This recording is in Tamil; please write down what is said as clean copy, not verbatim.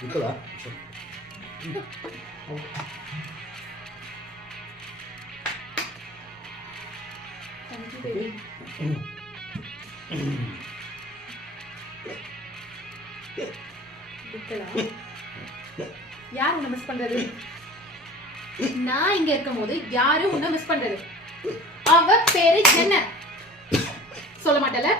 விக்கலா யார் உன்னை மிஸ் பண்றது? நான் இங்க இருக்கும் போது யாரு உன்னை மிஸ் பண்றது? அவ பேரு என்ன சொல்ல மாட்டல?